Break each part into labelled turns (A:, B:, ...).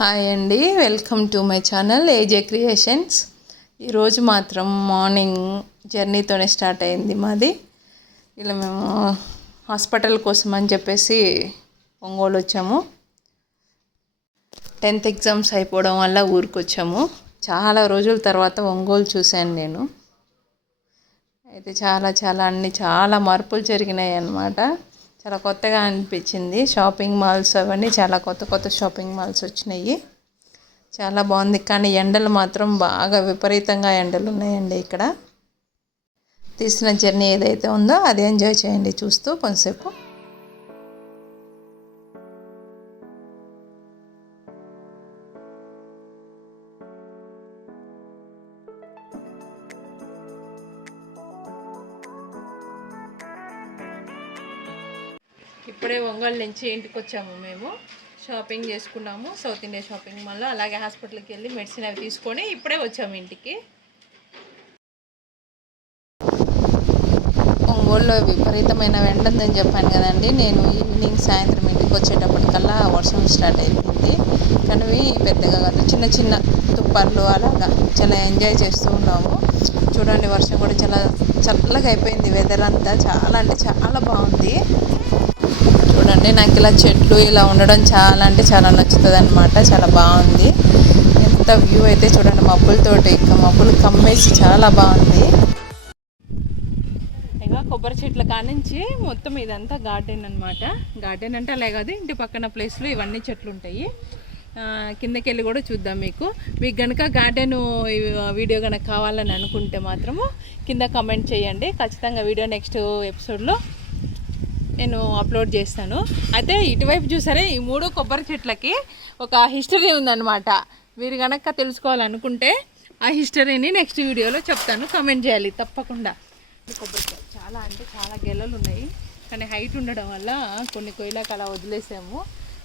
A: Hi అండి. Welcome to my channel AJ creations. ఈరోజు మాత్రం మార్నింగ్ జర్నీతోనే స్టార్ట్ అయింది మాది. ఇలా మేము హాస్పిటల్ కోసం అని చెప్పేసి ఒంగోలు వచ్చాము. టెన్త్ ఎగ్జామ్స్ అయిపోవడం వల్ల ఊరికి వచ్చాము చాలా రోజుల తర్వాత ఒంగోలు చూశాను నేను. అయితే చాలా చాలా అన్ని చాలా మార్పులు జరిగినాయి అన్నమాట. చాలా కొత్తగా అనిపించింది. షాపింగ్ మాల్స్ అవన్నీ చాలా కొత్త కొత్త షాపింగ్ మాల్స్ వచ్చినాయి. చాలా బాగుంది. కానీ ఎండలు మాత్రం బాగా విపరీతంగా ఎండలు ఉన్నాయండి ఇక్కడ. తీసిన జర్నీ ఏదైతే ఉందో అది ఎంజాయ్ చేయండి. చూస్తూ కొంతసేపు. ఇప్పుడే ఒంగోలు నుంచి ఇంటికి వచ్చాము మేము. షాపింగ్ చేసుకున్నాము. సౌత్ ఇండియా షాపింగ్ మాల్లో అలాగే హాస్పిటల్కి వెళ్ళి మెడిసిన్ అవి తీసుకొని ఇప్పుడే వచ్చాము ఇంటికి. ఒంగోలులో విపరీతమైన ఎండ ఉందని చెప్పాను కదండి. నేను ఈవినింగ్ సాయంత్రం ఇంటికి వచ్చేటప్పటికల్లా వర్షం స్టార్ట్ అయిపోయింది. కానీ పెద్దగా కాదు చిన్న చిన్న తుప్పర్లు అలాగా చాలా ఎంజాయ్ చేస్తూ ఉన్నాము. చూడండి వర్షం కూడా చాలా చల్లగా అయిపోయింది. వెదర్ అంతా చాలా అంటే చాలా బాగుంది. చూడండి నాకు ఇలా చెట్లు ఇలా ఉండడం చాలా అంటే చాలా నచ్చుతుంది అనమాట చాలా బాగుంది. ఎంత వ్యూ అయితే చూడండి మబ్బులతోటి ఇంకా మబ్బులు కమ్మేసి చాలా బాగుంది. ఇక కొబ్బరి చెట్ల కానించి మొత్తం ఇదంతా గార్డెన్ అనమాట గార్డెన్ అంటే అలా కాదు ఇంటి పక్కన ప్లేస్లో ఇవన్నీ చెట్లు ఉంటాయి. కిందకి వెళ్ళి కూడా చూద్దాం మీకు. మీకు కనుక గార్డెన్ వీడియో కనుక కావాలని అనుకుంటే మాత్రము కింద కమెంట్ చేయండి. ఖచ్చితంగా వీడియో నెక్స్ట్ ఎపిసోడ్లో నేను అప్లోడ్ చేస్తాను. అయితే ఇటువైపు చూసారే ఈ మూడు కొబ్బరి చెట్లకి ఒక హిస్టరీ ఉందన్నమాట. మీరు కనుక తెలుసుకోవాలనుకుంటే ఆ హిస్టరీని నెక్స్ట్ వీడియోలో చెప్తాను. కమెంట్ చేయాలి తప్పకుండా. కొబ్బరి చాలా అంటే చాలా గెలలు ఉన్నాయి. కానీ హైట్ ఉండడం వల్ల కొన్ని కొయ్యలకు అలా వదిలేసాము.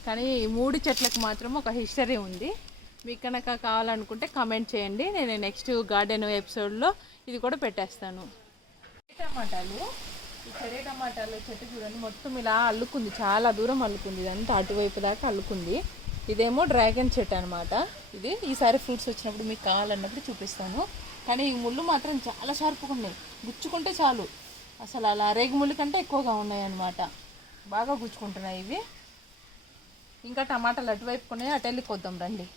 A: కానీ ఈ మూడు చెట్లకు మాత్రం ఒక హిస్టరీ ఉంది. మీకు కనుక కావాలనుకుంటే కమెంట్ చేయండి. నేను నెక్స్ట్ గార్డెన్ ఎపిసోడ్లో ఇది కూడా పెట్టేస్తాను. టమాటాలు ఈ చెర్రీ టమాటాలు చెట్టు చూడండి మొత్తం ఇలా అల్లుకుంది చాలా దూరం అల్లుకుంది ఇదంతా అటువైపు దాకా అల్లుకుంది. ఇదేమో డ్రాగన్ చెట్టు అనమాట ఇది ఈసారి ఫ్రూట్స్ వచ్చినప్పుడు మీకు కావాలన్నప్పుడు చూపిస్తాను. కానీ ఈ ముళ్ళు మాత్రం చాలా షార్ప్గా ఉన్నాయి. గుచ్చుకుంటే చాలు. అసలు అలా రేగు ముళ్ళు కంటే ఎక్కువగా ఉన్నాయి అన్నమాట బాగా గుచ్చుకుంటున్నాయి ఇవి. ఇంకా టమాటాలు అటువైపు ఉన్నాయి అటు వెళ్ళిపోద్దాం రండి.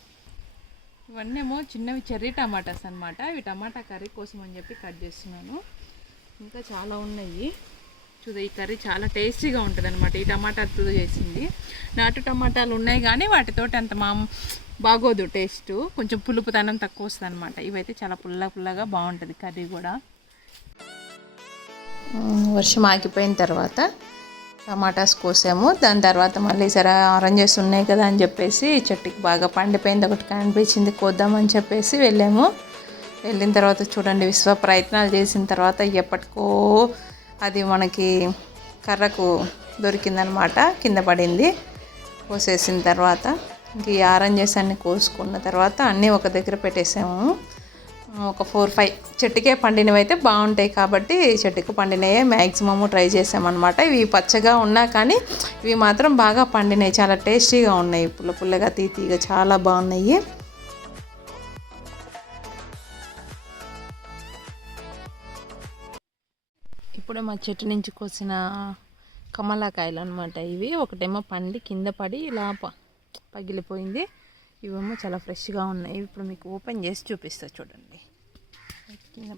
A: ఇవన్నీ ఏమో చిన్నవి చెర్రీ టమాటాస్ అన్నమాట. ఇవి టమాటా కర్రీ కోసం అని చెప్పి కట్ చేస్తున్నాను. ఇంకా చాలా ఉన్నాయి. చూడ ఈ కర్రీ చాలా టేస్టీగా ఉంటుంది అనమాట ఈ టమాటాతో చేసింది. నాటు టమాటాలు ఉన్నాయి కానీ వాటితోటి అంత మా బాగోదు టేస్ట్. కొంచెం పులుపుతనం తక్కువ వస్తుంది అనమాట ఇవైతే చాలా పుల్ల పుల్లగా బాగుంటుంది కర్రీ కూడా. వర్షం ఆగిపోయిన తర్వాత టమాటాస్ కోసాము. దాని తర్వాత మళ్ళీ సరే ఆరెంజెస్ ఉన్నాయి కదా అని చెప్పేసి చెట్టుకి బాగా పండిపోయింది. ఒకటి కనిపించింది కోద్దామని చెప్పేసి వెళ్ళాము. వెళ్ళిన తర్వాత చూడండి విశ్వ ప్రయత్నాలు చేసిన తర్వాత ఎప్పటికో అది మనకి కర్రకు దొరికిందనమాట కింద పడింది. కోసేసిన తర్వాత ఇంక ఈ ఆరెంజెస్ అన్ని కోసుకున్న తర్వాత అన్నీ ఒక దగ్గర పెట్టేసాము. ఒక ఫోర్ ఫైవ్ చెట్టుకే పండినవి అయితే బాగుంటాయి కాబట్టి చెట్టుకు పండినవే మ్యాక్సిమము ట్రై చేసామన్నమాట ఇవి పచ్చగా ఉన్నా కానీ ఇవి మాత్రం బాగా పండినాయి చాలా టేస్టీగా ఉన్నాయి. పుల్ల పుల్లగా తీతీగా చాలా బాగున్నాయి. మా చెట్టు నుంచి కోసిన కమలాకాయలు అనమాట ఇవి. ఒకటేమో పండి కింద పడి ఇలా పగిలిపోయింది. ఇవేమో చాలా ఫ్రెష్గా ఉన్నాయి. ఇప్పుడు మీకు ఓపెన్ చేసి చూపిస్తా చూడండి. కింద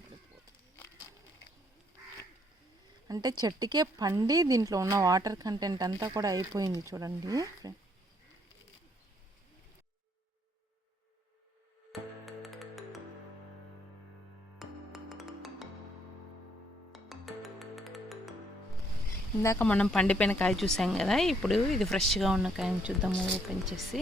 A: అంటే చెట్టుకే పండి దీంట్లో ఉన్న వాటర్ కంటెంట్ అంతా కూడా అయిపోయింది చూడండి. ఇందాక మనం పండిపోయిన కాయ చూసాం కదా ఇప్పుడు ఇది ఫ్రెష్గా ఉన్న కాయని చూద్దాము ఓపెన్ చేసి.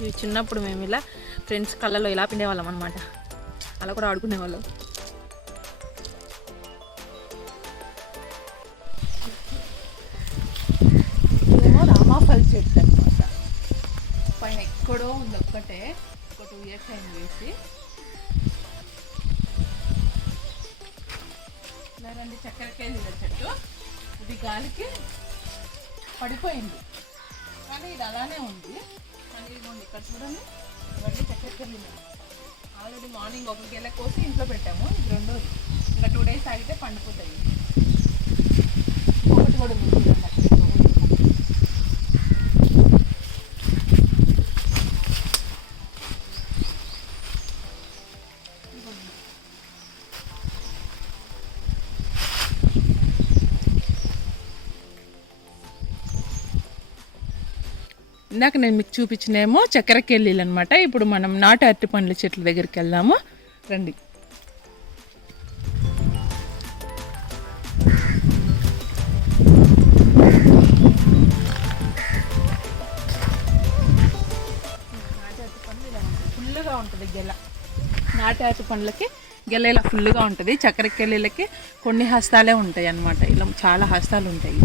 A: ఇవి చిన్నప్పుడు మేము ఇలా ఫ్రెండ్స్ కళ్ళలో ఇలా పిండేవాళ్ళం అనమాట అలా కూడా ఆడుకునేవాళ్ళం. ఇదేమో రామాఫల్ చెట్టు అనమాట ఎక్కడో ఉంది ఒక్కటే. ఒక టూ ఇయర్స్ అయింది వేసి రండి రెండు చక్కెరకాయలు ఇలా చెట్టు. ఇది గాలికి పడిపోయింది. కానీ ఇది అలానే ఉంది. కానీ ఇదిగోండి ఇక్కడ చూడండి. ఇవన్నీ చక్కెరకాయలు ఆల్రెడీ మార్నింగ్ ఒక గెల కోసి ఇంట్లో పెట్టాము. ఇది రెండోది. ఇంకా టూ డేస్ ఆగితే పండిపోతాయి. ఒకటి కూడా ఉంది. చూడండి. ఇందాక నేను మీకు చూపించినేమో చక్కెరకెళ్ళీలు అనమాట ఇప్పుడు మనం నాటు అరటి పండ్ల చెట్ల దగ్గరికి వెళ్దాము. రండి. ఫుల్గా ఉంటుంది గెల. నాటు అరటి పండ్లకి గెల ఇలా ఫుల్గా ఉంటుంది. చక్కెరకెళ్ళీలకి కొన్ని హస్తాలే ఉంటాయి అన్నమాట ఇలా చాలా హస్తాలు ఉంటాయి.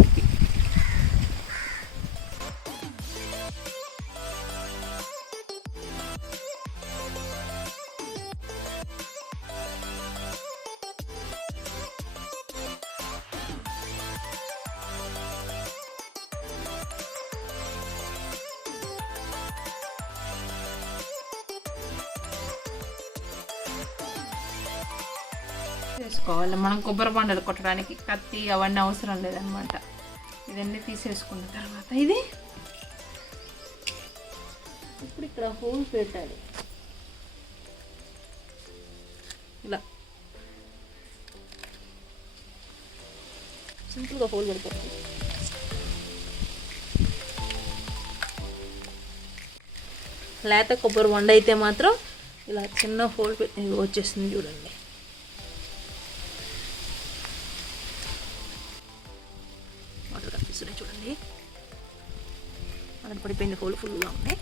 A: చేసుకోవాలి మనం కొబ్బరి బండలు కొట్టడానికి కత్తి అవన్నీ అవసరం లేదనమాట ఇవన్నీ తీసేసుకున్న తర్వాత ఇది. ఇప్పుడు ఇక్కడ హోల్ పెట్టాలి. ఇలా. సింపుల్గా హోల్ పెడతారు లేత కొబ్బరి వండ అయితే మాత్రం ఇలా చిన్న హోల్ పెట్టి వచ్చేస్తుంది చూడండి. కనిపిస్తున్నాయి అక్కడ పడిపోయింది హోల్ ఫుల్గా ఉన్నాయి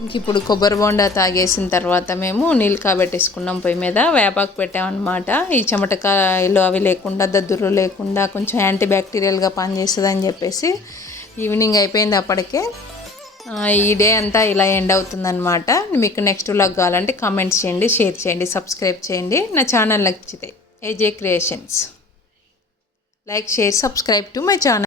A: ఇంక ఇప్పుడు కొబ్బరి బొండా తాగేసిన తర్వాత మేము నీళ్ళు కాబెట్టేసుకున్నాం పొయ్యి మీద. వేపాకు పెట్టామన్నమాట. ఈ చెమటకాయలు అవి లేకుండా దద్దుర్లు లేకుండా కొంచెం యాంటీ బ్యాక్టీరియల్గా పనిచేస్తుంది అని చెప్పేసి ఈవినింగ్ అయిపోయింది అప్పటికే. ఈ డే అంతా ఇలా ఎండ్ అవుతుందన్నమాట. మీకు నెక్స్ట్ వ్లాగ్ కావాలంటే కామెంట్స్ చేయండి షేర్ చేయండి సబ్స్క్రైబ్ చేయండి. నా ఛానల్ నచ్చితే AJ creations like share subscribe to my channel